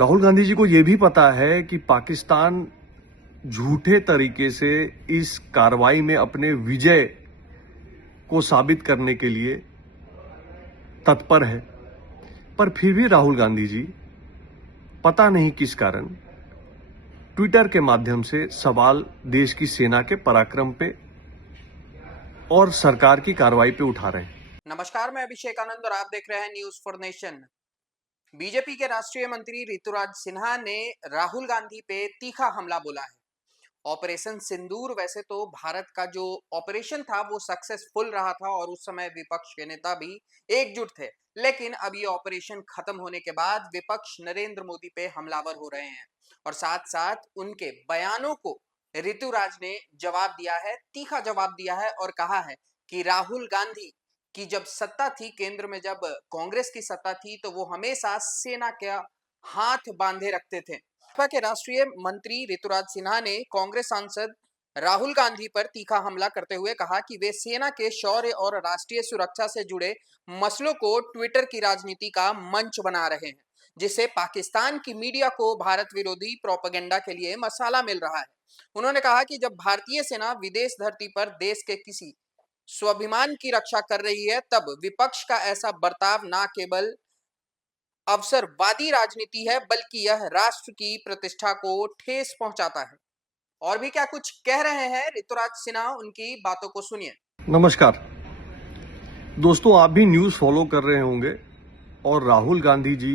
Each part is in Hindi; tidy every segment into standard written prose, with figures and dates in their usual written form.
राहुल गांधी जी को यह भी पता है कि पाकिस्तान झूठे तरीके से इस कार्रवाई में अपने विजय को साबित करने के लिए तत्पर है, पर फिर भी राहुल गांधी जी पता नहीं किस कारण ट्विटर के माध्यम से सवाल देश की सेना के पराक्रम पे और सरकार की कार्रवाई पे उठा रहे हैं। नमस्कार, मैं अभिषेक आनंद और आप देख रहे हैं न्यूज फॉर नेशन। बीजेपी के राष्ट्रीय मंत्री ऋतुराज सिन्हा ने राहुल गांधी पे तीखा हमला बोला है। ऑपरेशन सिंदूर वैसे तो भारत का जो ऑपरेशन था वो सक्सेसफुल रहा था और उस समय विपक्ष के नेता भी एकजुट थे, लेकिन अब ये ऑपरेशन खत्म होने के बाद विपक्ष नरेंद्र मोदी पे हमलावर हो रहे हैं और साथ साथ उनके बयानों को ऋतुराज ने जवाब दिया है, तीखा जवाब दिया है और कहा है कि राहुल गांधी की जब सत्ता थी, केंद्र में जब कांग्रेस की सत्ता थी, तो वो हमेशा सेना का हाथ बांधे रखते थे। भाजपा के राष्ट्रीय मंत्री ऋतुराज सिन्हा ने कांग्रेस सांसद राहुल गांधी पर तीखा हमला करते हुए कहा कि वे सेना के शौर्य और राष्ट्रीय सुरक्षा से जुड़े मसलों को ट्विटर की राजनीति का मंच बना रहे हैं, जिससे पाकिस्तान की मीडिया को भारत विरोधी प्रोपेगेंडा के लिए मसाला मिल रहा है। उन्होंने कहा कि जब भारतीय सेना विदेश धरती पर देश के किसी स्वाभिमान की रक्षा कर रही है, तब विपक्ष का ऐसा बर्ताव न केवल अवसरवादी राजनीति है, बल्कि यह राष्ट्र की प्रतिष्ठा को ठेस पहुंचाता है। और भी क्या कुछ कह रहे हैं ऋतुराज सिन्हा, उनकी बातों को सुनिए। नमस्कार दोस्तों, आप भी न्यूज फॉलो कर रहे होंगे और राहुल गांधी जी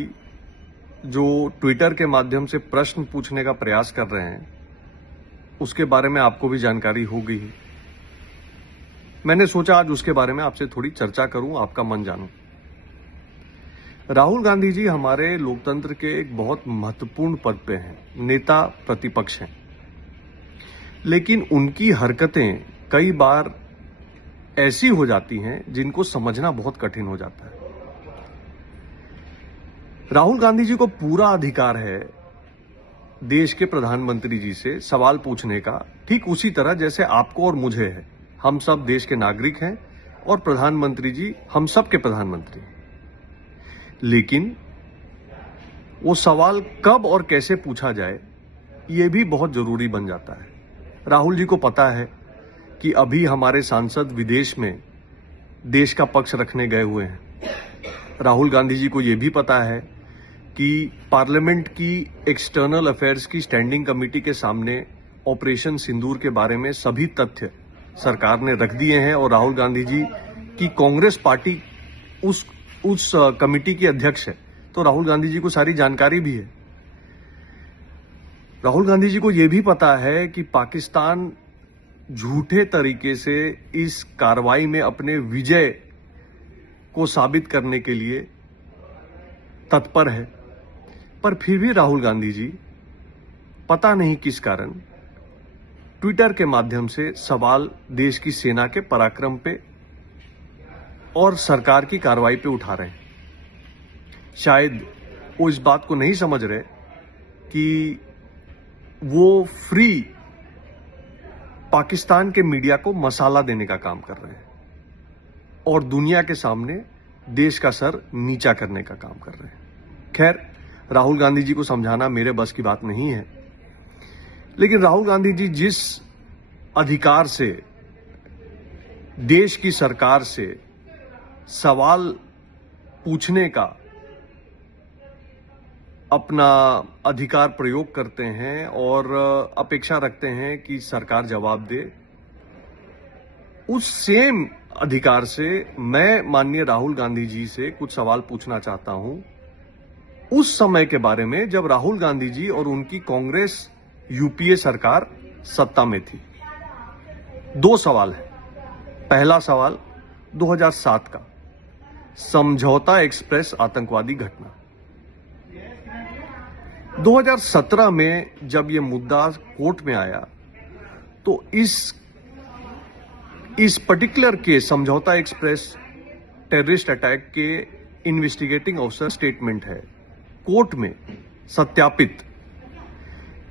जो ट्विटर के माध्यम से प्रश्न पूछने का प्रयास कर रहे हैं उसके बारे में आपको भी जानकारी हो गई है। मैंने सोचा आज उसके बारे में आपसे थोड़ी चर्चा करूं, आपका मन जानूं। राहुल गांधी जी हमारे लोकतंत्र के एक बहुत महत्वपूर्ण पद पे हैं, नेता प्रतिपक्ष हैं, लेकिन उनकी हरकतें कई बार ऐसी हो जाती हैं जिनको समझना बहुत कठिन हो जाता है। राहुल गांधी जी को पूरा अधिकार है देश के प्रधानमंत्री जी से सवाल पूछने का, ठीक उसी तरह जैसे आपको और मुझे है। हम सब देश के नागरिक हैं और प्रधानमंत्री जी हम सब के प्रधानमंत्री हैं, लेकिन वो सवाल कब और कैसे पूछा जाए ये भी बहुत जरूरी बन जाता है। राहुल जी को पता है कि अभी हमारे सांसद विदेश में देश का पक्ष रखने गए हुए हैं। राहुल गांधी जी को यह भी पता है कि पार्लियामेंट की एक्सटर्नल अफेयर्स की स्टैंडिंग कमेटी के सामने ऑपरेशन सिंदूर के बारे में सभी तथ्य सरकार ने रख दिए हैं और राहुल गांधी जी की कांग्रेस पार्टी उस कमेटी की अध्यक्ष है, तो राहुल गांधी जी को सारी जानकारी भी है। राहुल गांधी जी को यह भी पता है कि पाकिस्तान झूठे तरीके से इस कार्रवाई में अपने विजय को साबित करने के लिए तत्पर है, पर फिर भी राहुल गांधी जी पता नहीं किस कारण ट्विटर के माध्यम से सवाल देश की सेना के पराक्रम पे और सरकार की कार्रवाई पे उठा रहे हैं। शायद वो इस बात को नहीं समझ रहे कि वो फ्री पाकिस्तान के मीडिया को मसाला देने का काम कर रहे हैं और दुनिया के सामने देश का सर नीचा करने का काम कर रहे हैं। खैर, राहुल गांधी जी को समझाना मेरे बस की बात नहीं है, लेकिन राहुल गांधी जी जिस अधिकार से देश की सरकार से सवाल पूछने का अपना अधिकार प्रयोग करते हैं और अपेक्षा रखते हैं कि सरकार जवाब दे, उस सेम अधिकार से मैं माननीय राहुल गांधी जी से कुछ सवाल पूछना चाहता हूं उस समय के बारे में जब राहुल गांधी जी और उनकी कांग्रेस यूपीए सरकार सत्ता में थी। दो सवाल है। पहला सवाल 2007 का समझौता एक्सप्रेस आतंकवादी घटना। 2017 में जब यह मुद्दा कोर्ट में आया तो इस पर्टिकुलर केस समझौता एक्सप्रेस टेररिस्ट अटैक के इन्वेस्टिगेटिंग ऑफिसर स्टेटमेंट है कोर्ट में सत्यापित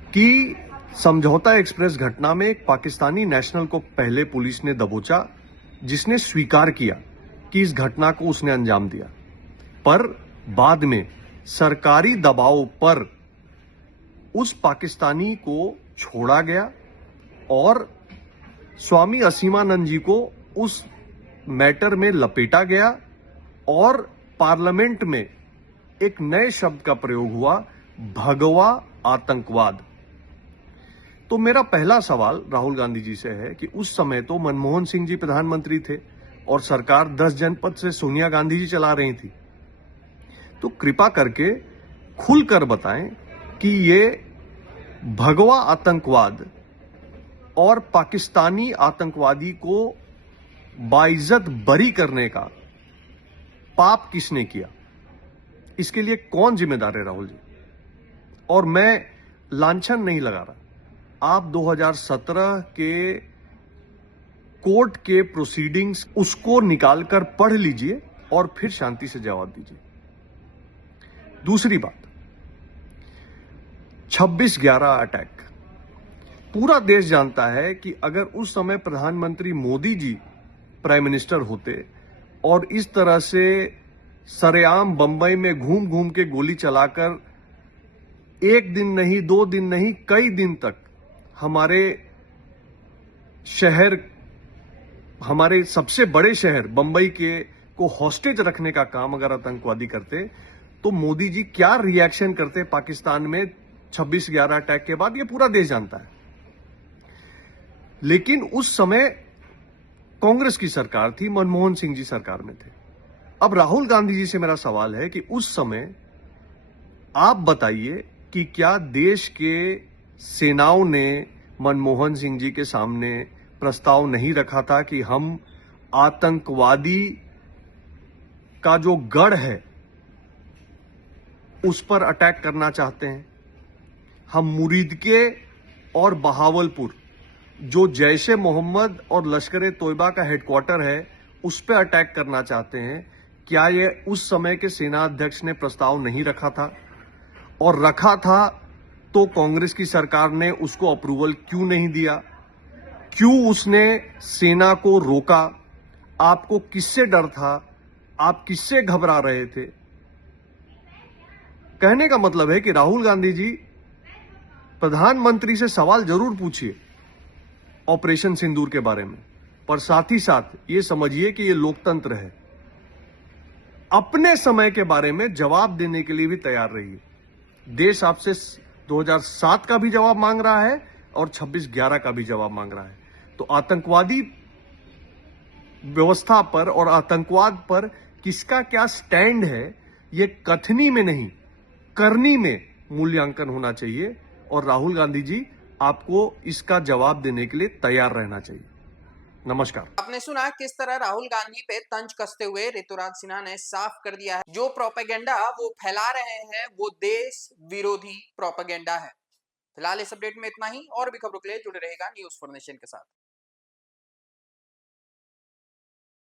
कि समझौता एक्सप्रेस घटना में एक पाकिस्तानी नेशनल को पहले पुलिस ने दबोचा, जिसने स्वीकार किया कि इस घटना को उसने अंजाम दिया, पर बाद में सरकारी दबाव पर उस पाकिस्तानी को छोड़ा गया और स्वामी असीमानंद जी को उस मैटर में लपेटा गया और पार्लियामेंट में एक नए शब्द का प्रयोग हुआ, भगवा आतंकवाद। तो मेरा पहला सवाल राहुल गांधी जी से है कि उस समय तो मनमोहन सिंह जी प्रधानमंत्री थे और सरकार 10 जनपद से सोनिया गांधी जी चला रही थी। तो कृपा करके खुलकर बताएं कि ये भगवा आतंकवाद और पाकिस्तानी आतंकवादी को बाइज्जत बरी करने का पाप किसने किया, इसके लिए कौन जिम्मेदार है राहुल जी। और मैं लांछन नहीं लगा रहा, आप 2017 के कोर्ट के प्रोसीडिंग्स उसको निकालकर पढ़ लीजिए और फिर शांति से जवाब दीजिए। दूसरी बात, 26/11 अटैक, पूरा देश जानता है कि अगर उस समय प्रधानमंत्री मोदी जी प्राइम मिनिस्टर होते और इस तरह से सरेआम बंबई में घूम घूम के गोली चलाकर 1 दिन नहीं 2 दिन नहीं कई दिन तक हमारे शहर, हमारे सबसे बड़े शहर बंबई के को हॉस्टेज रखने का काम अगर आतंकवादी करते तो मोदी जी क्या रिएक्शन करते पाकिस्तान में 26/11 अटैक के बाद, ये पूरा देश जानता है। लेकिन उस समय कांग्रेस की सरकार थी, मनमोहन सिंह जी सरकार में थे। अब राहुल गांधी जी से मेरा सवाल है कि उस समय आप बताइए कि क्या देश के सेनाओं ने मनमोहन सिंह जी के सामने प्रस्ताव नहीं रखा था कि हम आतंकवादी का जो गढ़ है उस पर अटैक करना चाहते हैं, हम मुरीदके और बहावलपुर जो जैश ए मोहम्मद और लश्कर ए तोयबा का हेडक्वार्टर है उस पर अटैक करना चाहते हैं। क्या ये उस समय के सेना अध्यक्ष ने प्रस्ताव नहीं रखा था? और रखा था तो कांग्रेस की सरकार ने उसको अप्रूवल क्यों नहीं दिया? क्यों उसने सेना को रोका? आपको किससे डर था? आप किससे घबरा रहे थे? कहने का मतलब है कि राहुल गांधी जी, प्रधानमंत्री से सवाल जरूर पूछिए ऑपरेशन सिंदूर के बारे में, पर साथ ही साथ ये समझिए कि ये लोकतंत्र है। अपने समय के बारे में जवाब देने के लिए भी तैयार रहिए। देश आपसे 2007 का भी जवाब मांग रहा है और 26/11 का भी जवाब मांग रहा है। तो आतंकवादी व्यवस्था पर और आतंकवाद पर किसका क्या स्टैंड है, ये कथनी में नहीं करनी में मूल्यांकन होना चाहिए और राहुल गांधी जी आपको इसका जवाब देने के लिए तैयार रहना चाहिए। नमस्कार। आपने सुना किस तरह राहुल गांधी पे तंज कसते हुए ऋतुराज सिन्हा ने साफ कर दिया है जो प्रोपेगेंडा वो फैला रहे हैं वो देश विरोधी प्रोपेगेंडा है। फिलहाल इस अपडेट में इतना ही, और भी खबरों के लिए जुड़े रहेगा न्यूज़ फॉर नेशन के साथ।